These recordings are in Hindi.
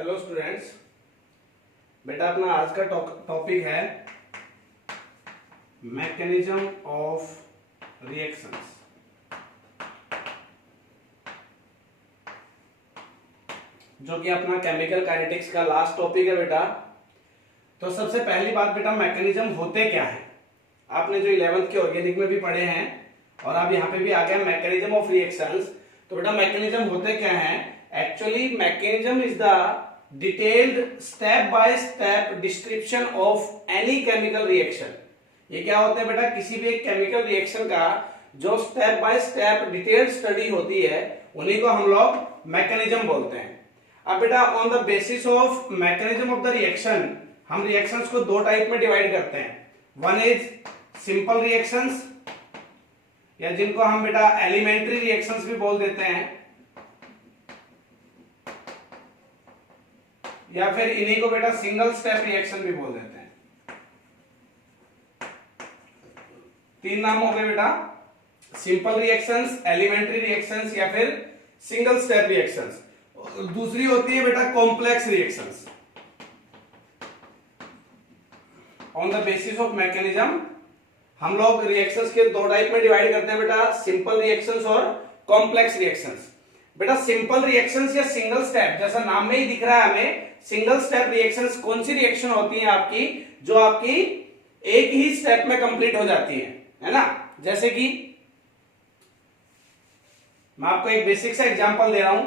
हेलो स्टूडेंट्स, बेटा अपना आज का टॉपिक है मैकेनिज्म ऑफ रिएक्शंस। जो कि अपना केमिकल काइनेटिक्स का लास्ट टॉपिक है बेटा। तो सबसे पहली बात बेटा, मैकेनिज्म होते क्या है। आपने जो 11th के ऑर्गेनिक में भी पढ़े हैं और आप यहाँ पे भी आ गया मैकेनिज्म ऑफ रिएक्शंस। तो बेटा मैकेनिज्म होते क्या है? Actually mechanism is the detailed step by step description of any chemical reaction. ये क्या होते हैं बेटा? किसी भी एक केमिकल रिएक्शन का जो step by step detailed study होती है उन्हीं को हम लोग मैकेनिज्म बोलते हैं। अब बेटा on the basis of mechanism of the reaction हम रिएक्शंस को दो टाइप में डिवाइड करते हैं। वन इज सिंपल रिएक्शंस, या जिनको हम बेटा एलिमेंट्री रिएक्शंस भी बोल देते हैं, या फिर इन्हीं को बेटा सिंगल स्टेप रिएक्शन भी बोल देते हैं। तीन नाम हो गए बेटा, सिंपल रिएक्शंस, एलिमेंट्री रिएक्शंस या फिर सिंगल स्टेप रिएक्शंस। दूसरी होती है बेटा complex reactions. On the basis of mechanism हम लोग रिएक्शंस के दो टाइप में डिवाइड करते हैं बेटा, सिंपल रिएक्शंस और कॉम्प्लेक्स रिएक्शंस। बेटा सिंपल रिएक्शंस या सिंगल स्टेप, जैसा नाम में ही दिख रहा है हमें, सिंगल स्टेप रिएक्शंस कौन सी रिएक्शन होती है आपकी, जो आपकी एक ही स्टेप में कंप्लीट हो जाती है ना। जैसे कि मैं आपको एक बेसिक सा एग्जांपल दे रहा हूं,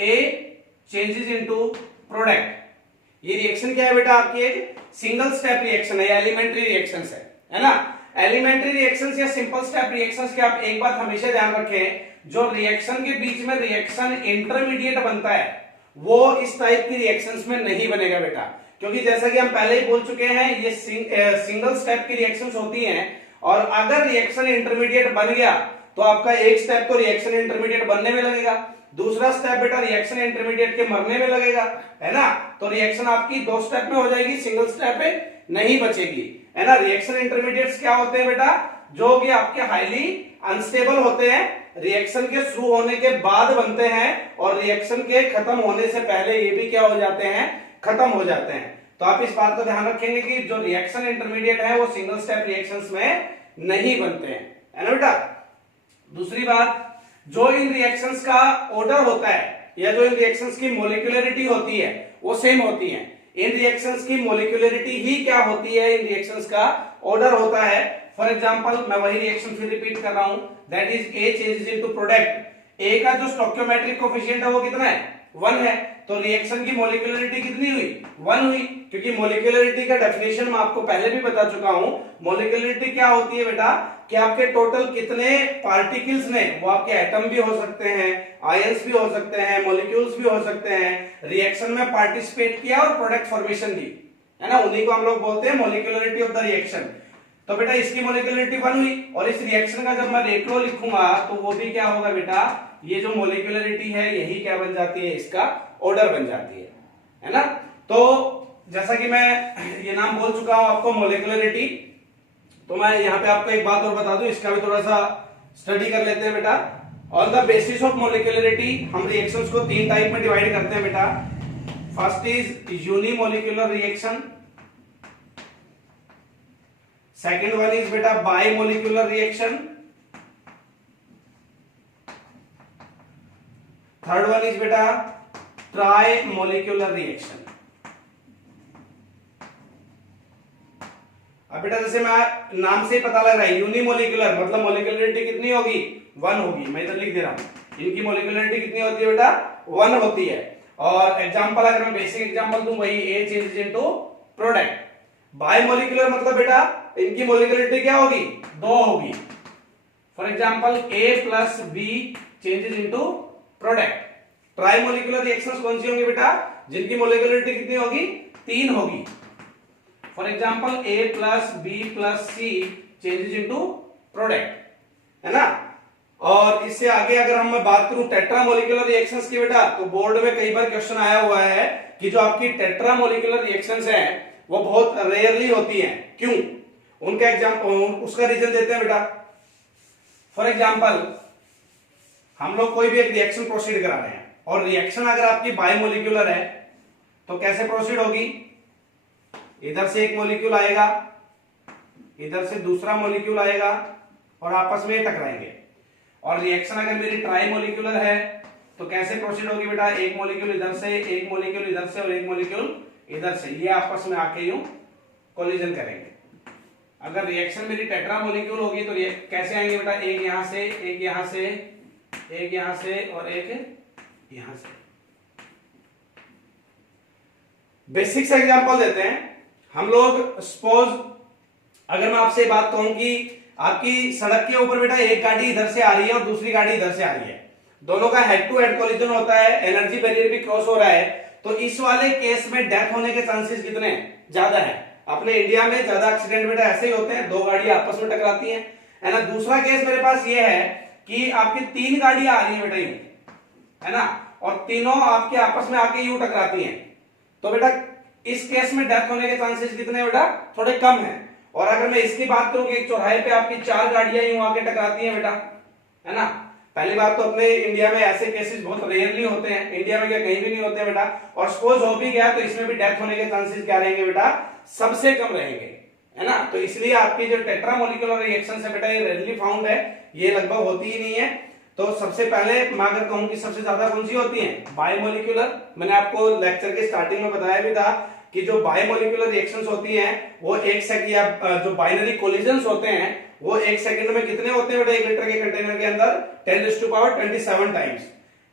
ए चेंजेस इनटू प्रोडक्ट। ये रिएक्शन क्या है बेटा? आपकी एक सिंगल स्टेप रिएक्शन है या एलिमेंट्री रिएक्शंस है ना। एलिमेंट्री रिएक्शंस या सिंपल स्टेप रिएक्शंस की आप एक बात हमेशा ध्यान रखें, जो रिएक्शन के बीच में रिएक्शन इंटरमीडिएट बनता है वो इस टाइप की रिएक्शंस में नहीं बनेगा बेटा, क्योंकि जैसा कि हम पहले ही बोल चुके हैं ये सिंगल स्टेप की रिएक्शंस होती हैं। और अगर रिएक्शन इंटरमीडिएट बन गया तो आपका एक स्टेप तो रिएक्शन इंटरमीडिएट बनने में लगेगा, दूसरा स्टेप बेटा रिएक्शन इंटरमीडिएट के मरने में लगेगा, है ना। तो रिएक्शन आपकी दो स्टेप में हो जाएगी, सिंगल स्टेप पे नहीं बचेगी, है ना। रिएक्शन इंटरमीडिएट्स क्या होते हैं बेटा? जो कि आपके हाईली अनस्टेबल होते हैं, रिएक्शन के शुरू होने के बाद बनते हैं और रिएक्शन के खत्म होने से पहले ये भी क्या हो जाते हैं? खत्म हो जाते हैं। तो आप इस बात को ध्यान रखेंगे कि जो रिएक्शन इंटरमीडिएट है वो सिंगल स्टेप रिएक्शंस में नहीं बनते हैं, है ना बेटा। दूसरी बात, जो इन रिएक्शंस का ऑर्डर होता है या जो इन रिएक्शंस की मोलिकुलरिटी होती है वो सेम होती है। इन रिएक्शंस की मोलिकुलरिटी ही क्या होती है? इन रिएक्शंस का ऑर्डर होता है। फॉर एग्जांपल मैं वही रिएक्शन फिर रिपीट कर रहा हूं, that is A changes into product. A का जो स्टोइकियोमेट्रिक कोएफिशिएंट है वो कितना है? 1 है। तो रिएक्शन की मोलिकुलरिटी कितनी हुई? 1 हुई, क्योंकि मोलिकुलरिटी का डेफिनेशन मैं आपको पहले भी बता चुका हूं। मोलिकुलरिटी क्या होती है बेटा? कि आपके टोटल कितने पार्टिकल्स ने, वो आपके एटम भी हो सकते हैं, आयंस भी हो सकते हैं, मॉलिक्यूल्स भी हो सकते हैं, रिएक्शन में पार्टिसिपेट किया और प्रोडक्ट फॉर्मेशन दी, है ना। उन्हीं को हम लोग बोलते हैं मोलिकुलरिटी ऑफ द रिएक्शन। तो बेटा इसकी मोलिकुलरिटी 1 हुई और इस रिएक्शन का जब मैं रेट लो लिखूंगा तो वो भी क्या होगा बेटा? ये जो मोलिकुलरिटी है यही क्या बन जाती है? इसका ऑर्डर बन जाती है ना। तो जैसा कि मैं ये नाम बोल चुका हूं आपको मोलिकुलरिटी, तो मैं यहाँ पे आपको एक बात और बता दूं, इसका भी थोड़ा सा स्टडी कर लेते हैं बेटा। On the basis of molecularity हम रिएक्शंस को तीन टाइप में डिवाइड करते हैं बेटा। First is unimolecular reaction, second one is बेटा बाइमोलिकुलर रिएक्शन, थर्ड वन इज बेटा ट्राइमोलिकुलर रिएक्शन। अब बेटा जैसे मैं नाम से ही पता लग रहा है, यूनिमोलिकुलर मतलब मोलिकुलरिटी कितनी होगी? 1 होगी। मैं इधर लिख दे रहा हूं, इनकी मोलिकुलरिटी कितनी होती है बेटा? 1 होती है। और एग्जांपल अगर मैं बेसिक एग्जांपल दूं, वही A changes into product. Bimolecular मतलब बेटा इनकी मोलिकुलरिटी क्या होगी? 2 होगी। For example A plus B changes into product. Trimolecular reactions कौन सी होंगी बेटा? जिनकी मोलिकुलरिटी कितनी होगी? 3 होगी। For example A plus B plus C changes into product, है ना। और इससे आगे अगर हम मैं बात करूं टेट्रामोलिकुलर रिएक्शंस की बेटा, तो बोर्ड में कई बार क्वेश्चन आया हुआ है कि जो आपकी टेट्रामोलिकुलर रिएक्शंस हैं वो बहुत रेयरली होती हैं। क्यों? उनका एग्जांपल, उसका रीजन देते हैं बेटा। फॉर एग्जाम्पल हम लोग कोई भी एक रिएक्शन प्रोसीड करा रहे हैं और रिएक्शन अगर आपकी बाइमोलिकुलर है तो कैसे प्रोसीड होगी, इधर से एक मॉलिक्यूल आएगा, इधर से दूसरा मॉलिक्यूल आएगा और आपस में टकराएंगे। और रिएक्शन अगर मेरी ट्राई मॉलिक्यूलर है तो कैसे प्रोसीड होगी बेटा, एक मॉलिक्यूल इधर से, एक मॉलिक्यूल इधर से और एक मॉलिक्यूल इधर से, ये आपस में आके यूं कोलिजन करेंगे। अगर रिएक्शन मेरी टेट्रा मॉलिक्यूल होगी तो कैसे आएंगे बेटा, एक यहां से, एक यहां से, एक यहां से और एक यहां से। बेसिक से एग्जांपल देते हैं हम लोग। सपोज अगर मैं आपसे बात कहूं कि आपकी सड़क के ऊपर बेटा एक गाड़ी इधर से आ रही है और दूसरी गाड़ी इधर से आ रही है, दोनों का हेड टू हेड कोलिजन होता है, एनर्जी बैरियर भी क्रॉस हो रहा है, तो इस वाले केस में डेथ होने के चांसेस कितने ज्यादा है। अपने इंडिया में ज्यादा एक्सीडेंट बेटा ऐसे ही होते हैं, दो गाड़ियां आपस में टकराती हैं, है ना। दूसरा केस मेरे पास ये है कि आपकी तीन गाड़ियां आ रही है बेटा यूं, है ना, और तीनों आपके आपस में आके यूं टकराती हैं, तो बेटा इस केस में डेथ होने के चांसेस कितने बेटा, थोड़े कम है। और अगर मैं इसकी बात करूं कि एक चौराहे पे आपकी चार गाड़ियां यूं आके टकराती हैं बेटा, है ना। पहली बात तो अपने इंडिया में ऐसे केसेस बहुत रेयरली होते हैं, इंडिया में क्या कहीं भी नहीं होते बेटा, और सपोज हो भी गया तो इसमें भी डेथ होने के चांसेस क्या रहेंगे बेटा, सबसे कम रहेंगे, है ना। तो इसलिए आपकी जो टेट्रामोलिकुलर रिएक्शन है बेटा ये रेयरली फाउंड है, ये लगभग होती ही नहीं है। तो सबसे पहले मैं अगर कहूं कि सबसे ज्यादा कौन सी होती है, बायोमोलिकुलर। मैंने आपको लेक्चर के स्टार्टिंग में बताया भी था कि जो बायोमोलिकुलर रिएक्शंस होती हैं वो एक सेकंड या जो बाइनरी कोलिजन्स होते हैं वो एक सेकंड में कितने होते हैं बेटा, 1 लीटर के कंटेनर के अंदर 10⁻27 टाइम्स।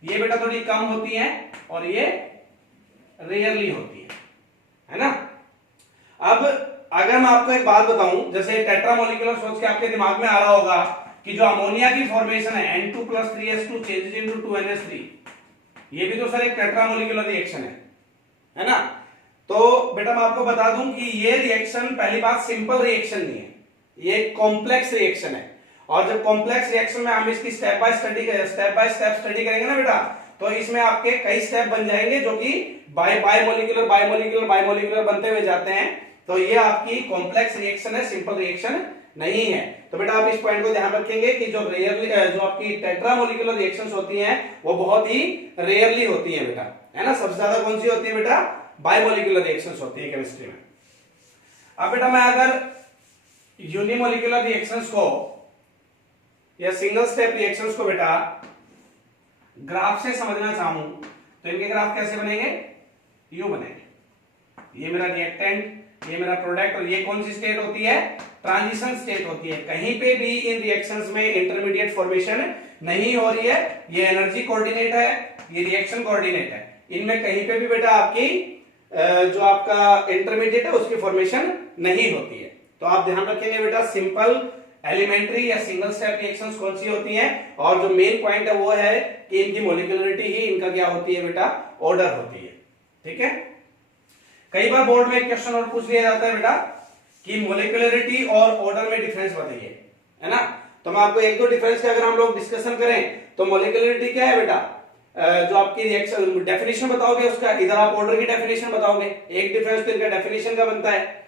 ये बेटा थोड़ी कम होती हैं और ये रेयरली होती है ना। अब अगर मैं आपको एक बात बताऊं, जैसे टेट्रामोलिकुलर सोच के आपके दिमाग में आ रहा होगा कि जो अमोनिया की फॉर्मेशन है N2+3S2 चेंजेस इनटू 2NH3, ये भी तो सर एक टेट्रामोलिकुलर रिएक्शन है ना। तो बेटा मैं आपको बता दूं कि ये रिएक्शन पहली बात सिंपल रिएक्शन नहीं है, ये कॉम्प्लेक्स रिएक्शन है। और जब कॉम्प्लेक्स रिएक्शन में हम इसकी स्टेप बाय स्टेप स्टडी करेंगे ना बेटा, तो इसमें आपके कई स्टेप बन जाएंगे जो कि बायोमोलिकुलर बनते हुए जाते हैं। तो ये आपकी कॉम्प्लेक्स रिएक्शन है, सिंपल रिएक्शन नहीं है। तो बेटा आप इस पॉइंट को ध्यान रखेंगे कि जो आपकी टेट्रामोलिकुलर रिएक्शंस होती हैं वो बहुत ही रेयरली होती हैं बेटा, है ना। सबसे ज्यादा कौन सी होती है बेटा, बायोमोलिकुलर रिएक्शंस होती है केमिस्ट्री में। अब बेटा मैं अगर यूनिमोलिकुलर रिएक्शंस को या सिंगल स्टेप रिएक्शंस को बेटा ग्राफ से समझना चाहूं तो इनके ग्राफ कैसे बनेंगे, यू बनेंगे। ये मेरा रिएक्टेंट, ये मेरा प्रोडक्ट, और ये कौन सी स्टेट होती है, ट्रांजिशन स्टेट होती है। कहीं पे भी इन रिएक्शंस में इंटरमीडिएट फॉर्मेशन नहीं हो रही है, ये एनर्जी कोऑर्डिनेट है, ये रिएक्शन कोऑर्डिनेट है, इनमें कहीं पे भी बेटा आपकी जो आपका इंटरमीडिएट है उसकी फॉर्मेशन नहीं होती है। तो आप ध्यान रखेंगे बेटा सिंपल एलिमेंट्री या सिंगल स्टेप रिएक्शंस कौन सी होती हैं, और जो मेन पॉइंट है वो है कि इनकी मॉलिक्यूलरिटी ही इनका क्या होती है बेटा, ऑर्डर होती है। ठीक है, कई बार बोर्ड में क्वेश्चन और पूछ लिया जाता है बेटा कि मॉलिक्यूलरिटी और ऑर्डर में डिफरेंस बताइए, है ना। तो मैं आपको एक दो डिफरेंस का अगर हम लोग डिस्कशन करें तो मॉलिक्यूलरिटी क्या है बेटा, जो आपकी रिएक्शन डेफिनेशन बताओगे उसका, इधर आप ऑर्डर की डेफिनेशन बताओगे, एक डिफरेंस तो इनका डेफिनेशन का बनता है।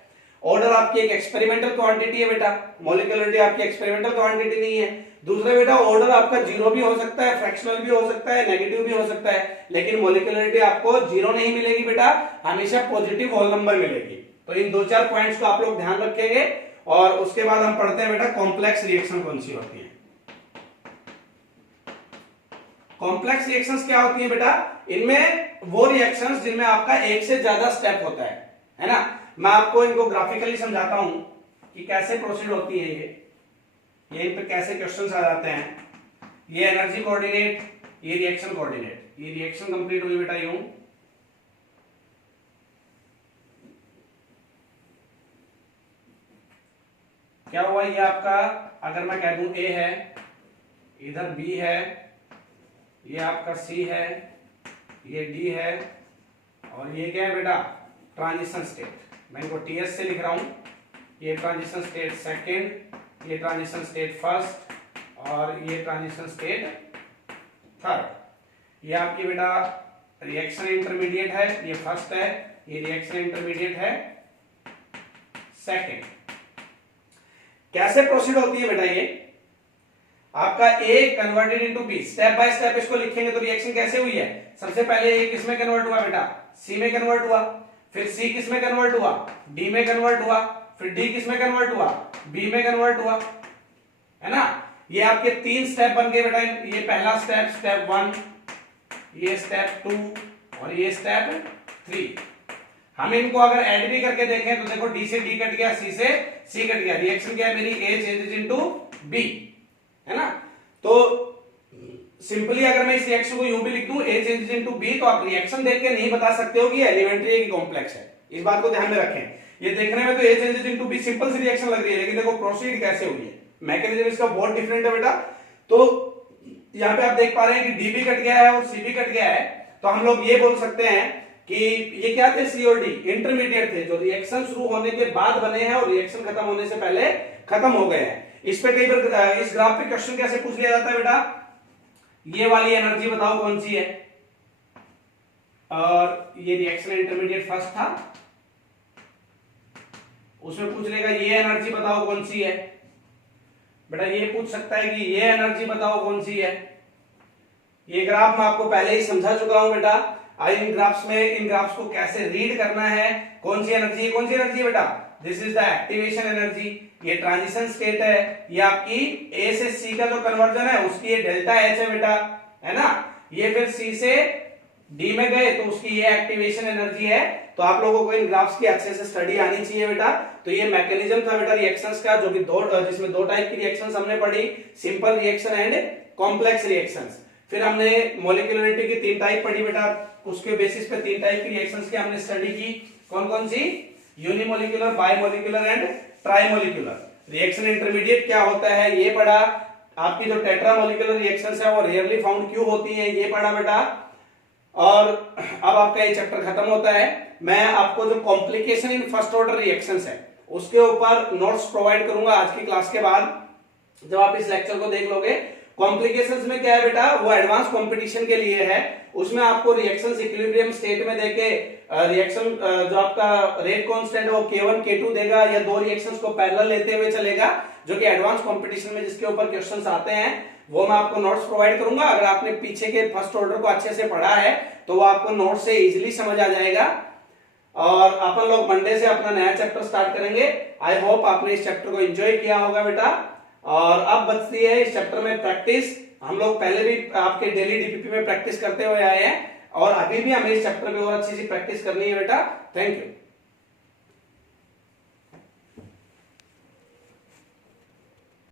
ऑर्डर आपकी एक एक्सपेरिमेंटल क्वांटिटी है बेटा, मॉलिक्यूलरिटी आपकी एक्सपेरिमेंटल क्वांटिटी नहीं है। दूसरा बेटा ऑर्डर आपका जीरो भी हो सकता है, फ्रैक्शनल भी हो सकता है, नेगेटिव भी हो सकता है, लेकिन मॉलिक्यूलरिटी आपको जीरो नहीं मिलेगी बेटा, हमेशा पॉजिटिव होल नंबर मिलेगी। तो इन दो चार पॉइंट्स को आप लोग ध्यान रखेंगे और उसके बाद हम पढ़ते हैं बेटा कॉम्प्लेक्स रिएक्शन कौन सी होती है। कॉम्प्लेक्स रिएक्शंस क्या होती है बेटा, इनमें वो रिएक्शंस जिनमें आपका एक से ज्यादा स्टेप होता है ना। मैं आपको इनको ग्राफिकली समझाता हूं कि कैसे प्रोसीड होती है ये इन पे कैसे क्वेश्चंस आ जाते हैं। ये एनर्जी कोऑर्डिनेट, ये रिएक्शन कोऑर्डिनेट, ये रिएक्शन कंप्लीट हुई बेटा यूं, क्या हुआ ये आपका, अगर मैं कह दूं A है, इधर B है, ये आपका C है, ये D है, और ये क्या है बेटा, ट्रांजिशन स्टेट। मैं इनको TS से लिख रहा हूं, ये ट्रांजिशन स्टेट सेकेंड, ये ट्रांजिशन स्टेट फर्स्ट, और ये ट्रांजिशन स्टेट थर्ड। ये आपकी बेटा रिएक्शन इंटरमीडिएट है, ये फर्स्ट है, ये रिएक्शन इंटरमीडिएट है सेकेंड। कैसे प्रोसीड होती है बेटा ये, आपका A converted into B, step by step इसको लिखेंगे तो रिएक्शन कैसे हुई है। सबसे पहले ए किस में कन्वर्ट हुआ बेटा, सी में कन्वर्ट हुआ, फिर सी किस में कन्वर्ट हुआ, डी में कन्वर्ट हुआ, फिर डी किस में कन्वर्ट हुआ, बी में कन्वर्ट हुआ, है ना। ये आपके 3 स्टेप बन गए बेटा। ये पहला स्टेप, स्टेप 1, ये स्टेप 2 और ये स्टेप 3। हम इनको अगर ऐड भी करके देखें तो देखो डी से डी कट गया, सी से सी कट गया, रिएक्शन क्या है मेरी, ए चेंजेस इनटू बी, है ना। तो सिंपली अगर मैं इस रिएक्शन को यूं भी लिख दूं ए चेंजेस इनटू बी, तो आप रिएक्शन देख के नहीं बता सकते हो कि एलिमेंट्री है कि कॉम्प्लेक्स है। इस बात को ध्यान में रखें। ये देखने में तो ए चेंजेस इनटू बी सिंपल सी रिएक्शन लग रही है, लेकिन देखो प्रोसीड कैसे हुई है, मैकेनिज्म इसका बहुत डिफरेंट है बेटा। तो यहाँ पे आप देख पा रहे हैं कि डी भी कट गया है और सी भी कट गया है। तो हम लोग ये बोल सकते हैं कि ये क्या थे, सी और डी इंटरमीडिएट थे जो रिएक्शन शुरू होने के बाद बने हैं और रिएक्शन खत्म होने से पहले खत्म हो गए हैं। इस पे कई बार इस ग्राफ पे क्वेश्चन कैसे पूछ लिया जाता है बेटा, ये वाली एनर्जी बताओ कौन सी है, और ये रिएक्शन इंटरमीडिएट फर्स्ट था, उसमें पूछ लेगा ये एनर्जी बताओ कौन सी है। बेटा ये पूछ सकता है कि ये एनर्जी बताओ कौन सी है। ये ग्राफ मैं आपको पहले ही समझा चुका हूं बेटा। आज इन ग्राफ्स को कैसे रीड करना है, कौन सी एनर्जी है, कौन सी एनर्जी है बेटा, this is the activation energy, ये ट्रांजिशन स्टेट है, ये आपकी ए से सी का जो कन्वर्जन है उसकी ये डेल्टा एच है बेटा, है ना। ये फिर सी से डी में गए तो उसकी ये एक्टिवेशन एनर्जी है। तो आप लोगों को इन ग्राफ्स की अच्छे से स्टडी आनी चाहिए बेटा। तो ये मैकेनिज्म था बेटा रिएक्शंस का, जो कि जिसमें 2 टाइप की रिएक्शंस हमने पढ़ी, simple reaction and complex reactions. फिर हमने मॉलिक्यूलरिटी की 3 टाइप पढ़ी बेटा, उसके बेसिस पे 3 टाइप की रिएक्शंस की हमने स्टडी की। कौन कौन सी, unimolecular, bimolecular and ट्राइमोलिकुलर। Reaction intermediate क्या होता है ये पढ़ा। आपकी जो टेट्रामोलिकुलर रिएक्शंस है वो रेयरली फाउंड क्यों होती हैं ये पढ़ा बेटा। और अब आपका ये चैप्टर खत्म होता है। मैं आपको जो complication in first order reactions है उसके ऊपर नोट्स प्रोवाइड करूंगा आज की क्लास के बाद, जब आप इस लेक्चर को देख लोगे। कॉम्प्लिकेशंस में क्या है बेटा, वो एडवांस कंपटीशन के लिए है। उसमें आपको रिएक्शंस इक्विलिब्रियम स्टेट में देके रिएक्शन जो आपका रेट कांस्टेंट है वो K1 K2 देगा, या 2 रिएक्शंस को पैरेलल लेते हुए चलेगा, जो कि एडवांस कंपटीशन में जिसके ऊपर क्वेश्चंस आते हैं वो मैं आपको नोट्स प्रोवाइड करूंगा। अगर आपने पीछे के फर्स्ट ऑर्डर को अच्छे से पढ़ा है तो वो आपको नोट से इजीली समझ आ जाएगा। और अपन लोग मंडे से अपना नया चैप्टर स्टार्ट करेंगे। आई होप आपने इस चैप्टर को एंजॉय किया होगा बेटा। और अब बचती है इस चैप्टर में प्रैक्टिस। हम लोग पहले भी आपके डेली डीपीपी में प्रैक्टिस करते हुए आए हैं और अभी भी हमें इस चैप्टर में और अच्छी सी प्रैक्टिस करनी है बेटा। Thank you.